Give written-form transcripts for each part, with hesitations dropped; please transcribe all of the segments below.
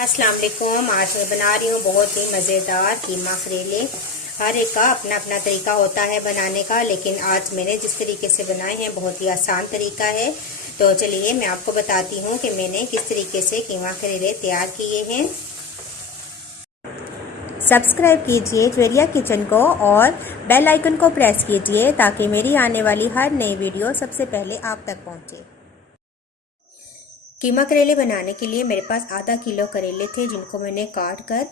अस्सलाम वालेकुम। आज मैं बना रही हूँ बहुत ही मज़ेदार कीमा करेले। हर एक का अपना अपना तरीका होता है बनाने का, लेकिन आज मैंने जिस तरीके से बनाए हैं बहुत ही आसान तरीका है। तो चलिए मैं आपको बताती हूँ कि मैंने किस तरीके से कीमा करेले तैयार किए हैं। सब्सक्राइब कीजिए ज्वेरिया किचन को और बेल आइकन को प्रेस कीजिए ताकि मेरी आने वाली हर नई वीडियो सबसे पहले आप तक पहुँचे। कीमा करेले बनाने के लिए मेरे पास आधा किलो करेले थे, जिनको मैंने काट कर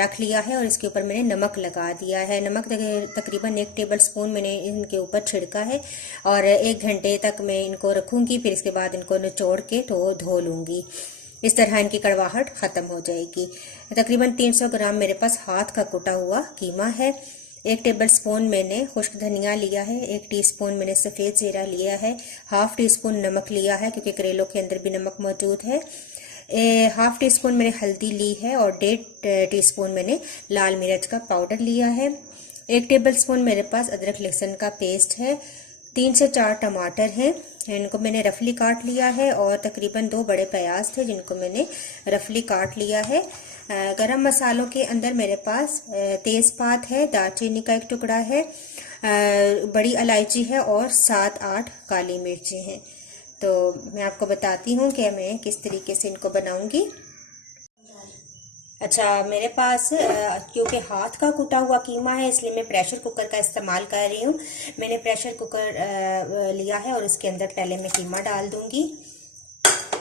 रख लिया है और इसके ऊपर मैंने नमक लगा दिया है। नमक तकरीबन 1 टेबल स्पून मैंने इनके ऊपर छिड़का है और 1 घंटे तक मैं इनको रखूँगी। फिर इसके बाद इनको निचोड़ के तो धो लूँगी। इस तरह इनकी कड़वाहट ख़त्म हो जाएगी। तकरीबन 300 ग्राम मेरे पास हाथ का कुटा हुआ कीमा है। 1 टेबल स्पून मैंने खुश्क धनिया लिया है। 1 टीस्पून मैंने सफ़ेद ज़ीरा लिया है। हाफ टी स्पून नमक लिया है क्योंकि करेलों के अंदर भी नमक मौजूद है। हाफ टी स्पून मैंने हल्दी ली है और 1.5 टीस्पून मैंने लाल मिर्च का पाउडर लिया है। 1 टेबल स्पून मेरे पास अदरक लहसुन का पेस्ट है। 3 से 4 टमाटर हैं, इनको मैंने रफली काट लिया है। और तकरीबन 2 बड़े प्याज थे जिनको मैंने रफली काट लिया है। गरम मसालों के अंदर मेरे पास तेज़पात है, दालचीनी का 1 टुकड़ा है, बड़ी इलायची है और 7-8 काली मिर्चें हैं। तो मैं आपको बताती हूँ कि मैं किस तरीके से इनको बनाऊंगी। अच्छा, मेरे पास क्योंकि हाथ का कुटा हुआ कीमा है इसलिए मैं प्रेशर कुकर का इस्तेमाल कर रही हूँ। मैंने प्रेशर कुकर लिया है और उसके अंदर पहले मैं कीमा डाल दूंगी,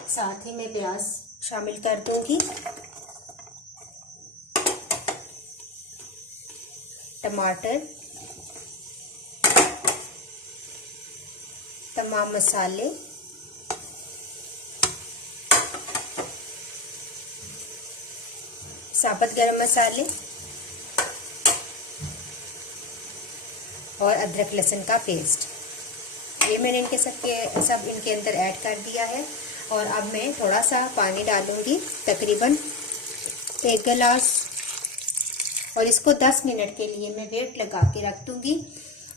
साथ ही मैं प्याज शामिल कर दूंगी, टमाटर, तमाम मसाले, साबुत गरम मसाले और अदरक लहसुन का पेस्ट। ये मैंने इनके सब इनके अंदर ऐड कर दिया है। और अब मैं थोड़ा सा पानी डालूंगी, तकरीबन 1 गिलास, और इसको 10 मिनट के लिए मैं वेट लगा के रख दूंगी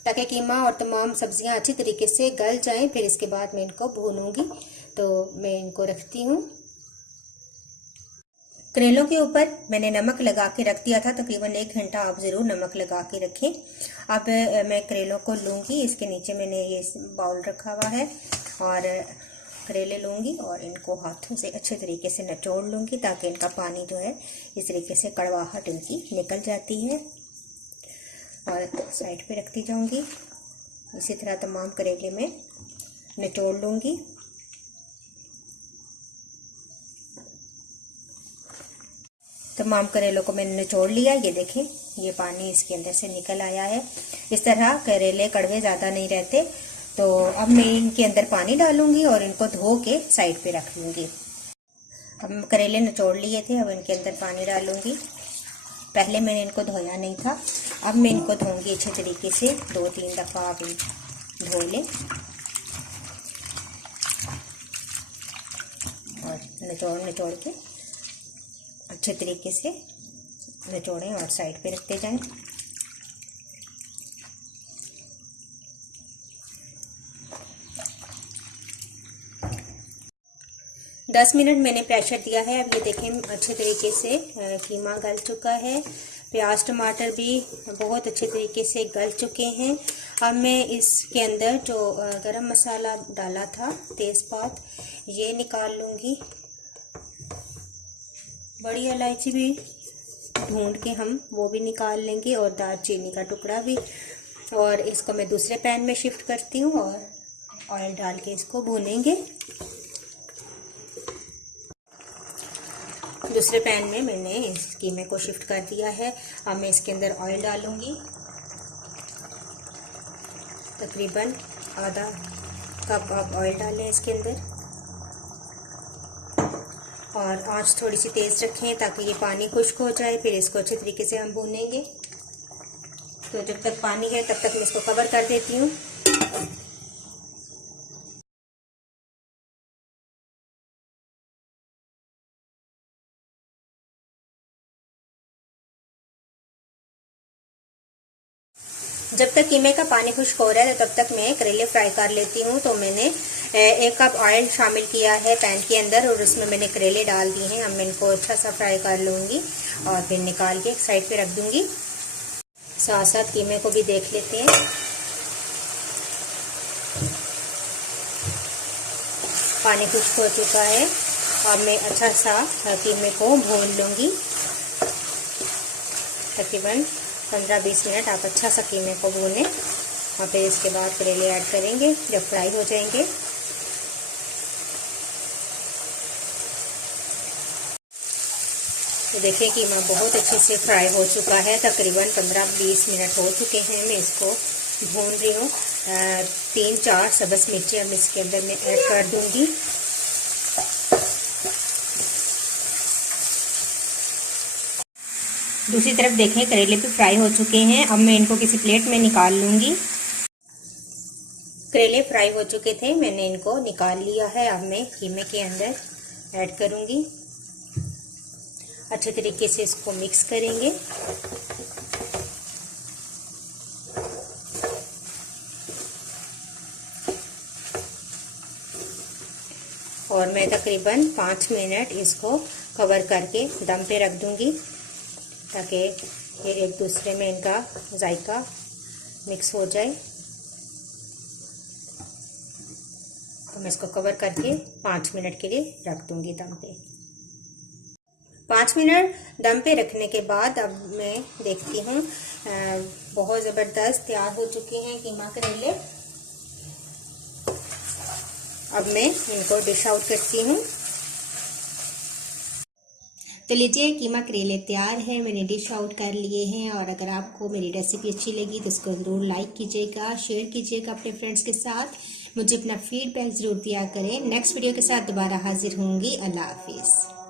ताकि कीमा और तमाम सब्जियां अच्छी तरीके से गल जाएं। फिर इसके बाद मैं इनको भूनूंगी। तो मैं इनको रखती हूँ। करेलों के ऊपर मैंने नमक लगा के रख दिया था, तकरीबन 1 घंटा आप ज़रूर नमक लगा के रखें। अब मैं करेलों को लूँगी। इसके नीचे मैंने ये बाउल रखा हुआ है और करेले लूँगी और इनको हाथों से अच्छे तरीके से निचोड़ लूँगी ताकि इनका पानी जो है इस तरीके से कड़वाहट इनकी निकल जाती है। और साइड पे रखती जाऊँगी। इसी तरह तमाम करेले में निचोड़ लूँगी। तमाम करेलों को मैंने निचोड़ लिया। ये देखें, ये पानी इसके अंदर से निकल आया है। इस तरह करेले कड़वे ज़्यादा नहीं रहते। तो अब मैं इनके अंदर पानी डालूंगी और इनको धो के साइड पे रख लूँगी। अब करेले निचोड़ लिए थे, अब इनके अंदर पानी डालूंगी। पहले मैंने इनको धोया नहीं था, अब मैं इनको धोऊंगी अच्छे तरीके से। 2-3 दफ़ा आप धो लें और निचोड़ के अच्छे तरीके से निचोड़ें और साइड पे रखते जाएं। दस मिनट मैंने प्रेशर दिया है। अब ये देखें अच्छे तरीके से कीमा गल चुका है। प्याज टमाटर भी बहुत अच्छे तरीके से गल चुके हैं। अब मैं इसके अंदर जो गरम मसाला डाला था, तेज़पात, ये निकाल लूँगी। बड़ी इलायची भी ढूंढ के हम वो भी निकाल लेंगे और दालचीनी का टुकड़ा भी। और इसको मैं दूसरे पैन में शिफ्ट करती हूँ और ऑयल डाल के इसको भूनेंगे। दूसरे पैन में मैंने इस कीमे को शिफ्ट कर दिया है। अब मैं इसके अंदर ऑयल डालूंगी। तकरीबन आधा कप आप ऑयल डालें इसके अंदर और आंच थोड़ी सी तेज़ रखें ताकि ये पानी खुश्क हो जाए। फिर इसको अच्छे तरीके से हम भूनेंगे। तो जब तक पानी है तब तक मैं इसको कवर कर देती हूँ। जब तक कीमे का पानी खुश्क हो रहा है तो तब तक मैं करेले फ्राई कर लेती हूँ। तो मैंने 1 कप ऑयल शामिल किया है पैन के अंदर और उसमें मैंने करेले डाल दिए हैं। अब मैं इनको अच्छा सा फ्राई कर लूँगी और फिर निकाल के एक साइड पे रख दूँगी। साथ साथ कीमे को भी देख लेते हैं। पानी खुश्क हो चुका है। अब मैं अच्छा सा कीमे को भून लूँगी। तकरीबन 15-20 मिनट आप अच्छा सा कीमे को भूनें और फिर इसके बाद करेले ऐड करेंगे जब फ्राई हो जाएंगे। तो देखिए कीमा बहुत अच्छे से फ्राई हो चुका है। तकरीबन 15-20 मिनट हो चुके हैं। मैं इसको भून रही हूँ। 3-4 सब्ज़ मिर्ची अब इसके अंदर मैं ऐड कर दूँगी। दूसरी तरफ देखें करेले भी फ्राई हो चुके हैं। अब मैं इनको किसी प्लेट में निकाल लूँगी। करेले फ्राई हो चुके थे, मैंने इनको निकाल लिया है। अब मैं कीमे के अंदर ऐड करूँगी। अच्छे तरीके से इसको मिक्स करेंगे। और मैं तकरीबन 5 मिनट इसको कवर करके दम पे रख दूँगी ताकि ये एक दूसरे में इनका जायका मिक्स हो जाए। तो मैं इसको कवर करके 5 मिनट के लिए रख दूँगी दम पे। 5 मिनट दम पे रखने के बाद अब मैं देखती हूँ बहुत ज़बरदस्त तैयार हो चुके हैं कीमा करेले। अब मैं इनको डिश आउट करती हूँ। तो लीजिए कीमा करेले तैयार है, मैंने डिश आउट कर लिए हैं। और अगर आपको मेरी रेसिपी अच्छी लगी तो इसको ज़रूर लाइक कीजिएगा, शेयर कीजिएगा अपने फ्रेंड्स के साथ। मुझे अपना फीडबैक ज़रूर दिया करें। नेक्स्ट वीडियो के साथ दोबारा हाजिर होंगी। अल्लाह हाफिज़।